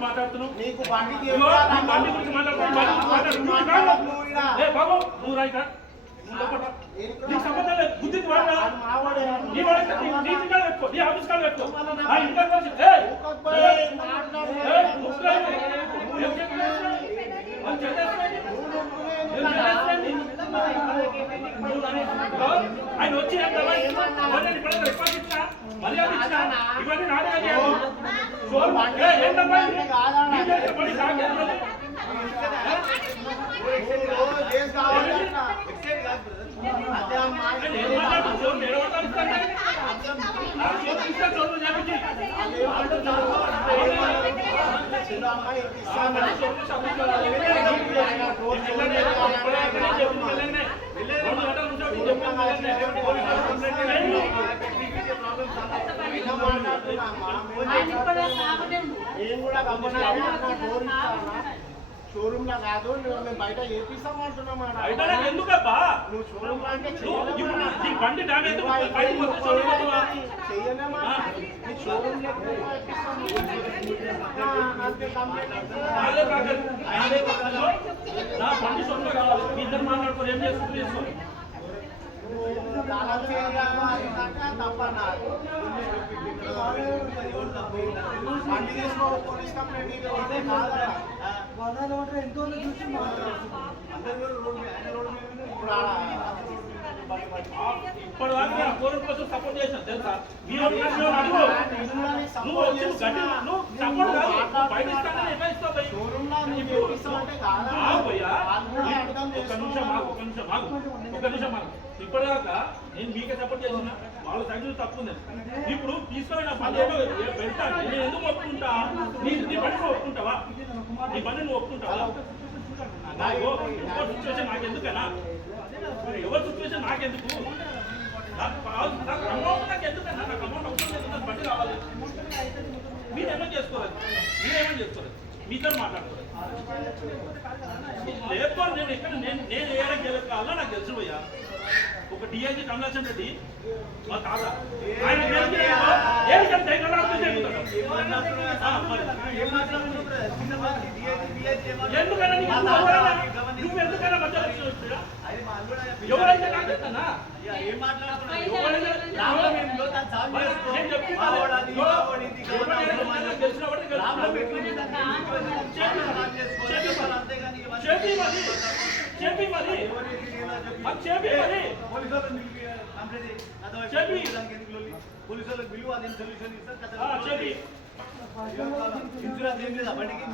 మాట్లాడుతున్నావు నీకు బండి గురించి మాట్లాడుతున్నావు నీకు సంబంధం లేదు బుద్ధి నీ ఆఫీస్ కాదు పెట్టుకో ఆయన వచ్చి మర్యాద ఇచ్చిన ఇవన్నీ నాటకాలు షోరూమ్ లా కాదు మేము బయట ఏపిస్తామంటున్నాం ఎందుకబ్బా నువ్వు షోరూమ్ లా అంటే బండి డ్యామేజ్ షోరూమ్ నా బండి సొంత కావాలి మీ ఇద్దరు మాట్లాడుకోరు ఏం చేసుకుంటూ బండి తీసుకో పోలీస్ కంప్లైంట్ ఎంతో చూసి ఇప్పటిదాకా పోలీస్ కోసం సపోర్ట్ చేశాను తెలుసా ఇప్పటిదాకా నేను మీకే సపోర్ట్ చేసిన వాళ్ళ సైజు తక్కువ ఉంది ఇప్పుడు తీసుకుని పెడతాను నేను ఎందుకు ఒప్పుకుంటా నీ బండి ఒప్పుకుంటావా నీ బండి నువ్వు ఒప్పుకుంటావా సిచ్యువేషన్ నాకెందుకనా ఎవరి సిచ్యువేషన్ నాకెందుకు నాకు అమౌంట్ ఎందుకన్నా నాకు అమౌంట్ అవసరం లేదు నాకు బండి కావాలి మీరేమని చేసుకోలేదు మీరేమని చేసుకోలేదు మీతో మాట్లాడుకోలేదు లేకపోతే నేను ఎక్కడ నేను ఏ గెలకాలో నాకు తెలుసు పోయా ఒక డిఐజీ కమలాసన్ రెడ్డి మా తాత ఆయన ఎందుకన్నా నువ్వు ఎందుకన్నా మధ్య ఎవరైతే కాదన్నా పోలీసులకు బిల్లు అదే సొల్యూషన్ ఇస్తారు ఇన్సూరెన్స్ ఏం లేదా బండికి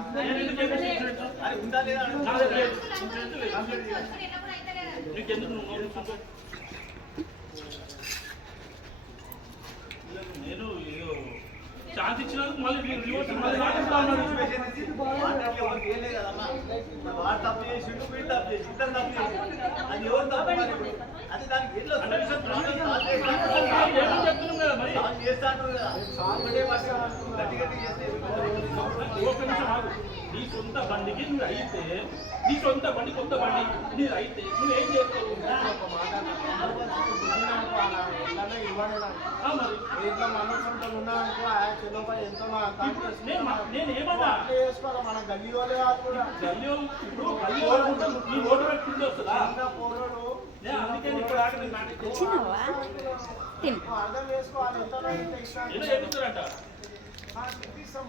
అది ఉందా లేదా నేను ఛాన్స్ ఇచ్చినందుకు మళ్ళీ తప్పు చేసిండు వీళ్ళు తప్పు చేసి ఇద్దరు తప్పు చేసి అది ఎవరు తప్పు అది దానికి చేస్తాంటారు కదా నీ సొంత బండికి నువ్వు అయితే నీ సొంత బండి కొత్త బండి నీది అయితే నువ్వేం చేస్తావు నేను ఏమన్నా చేసుకోవాలి మన గల్లీ వాళ్ళే కాదు కూడా గల్లీ ఇప్పుడు గల్లీ వాళ్ళు నీ ఓటు పెట్టుకుంటూ వస్తుందా అందుకే ఇప్పుడు అర్థం చేసుకోవాలి ఎంత చెప్తారంట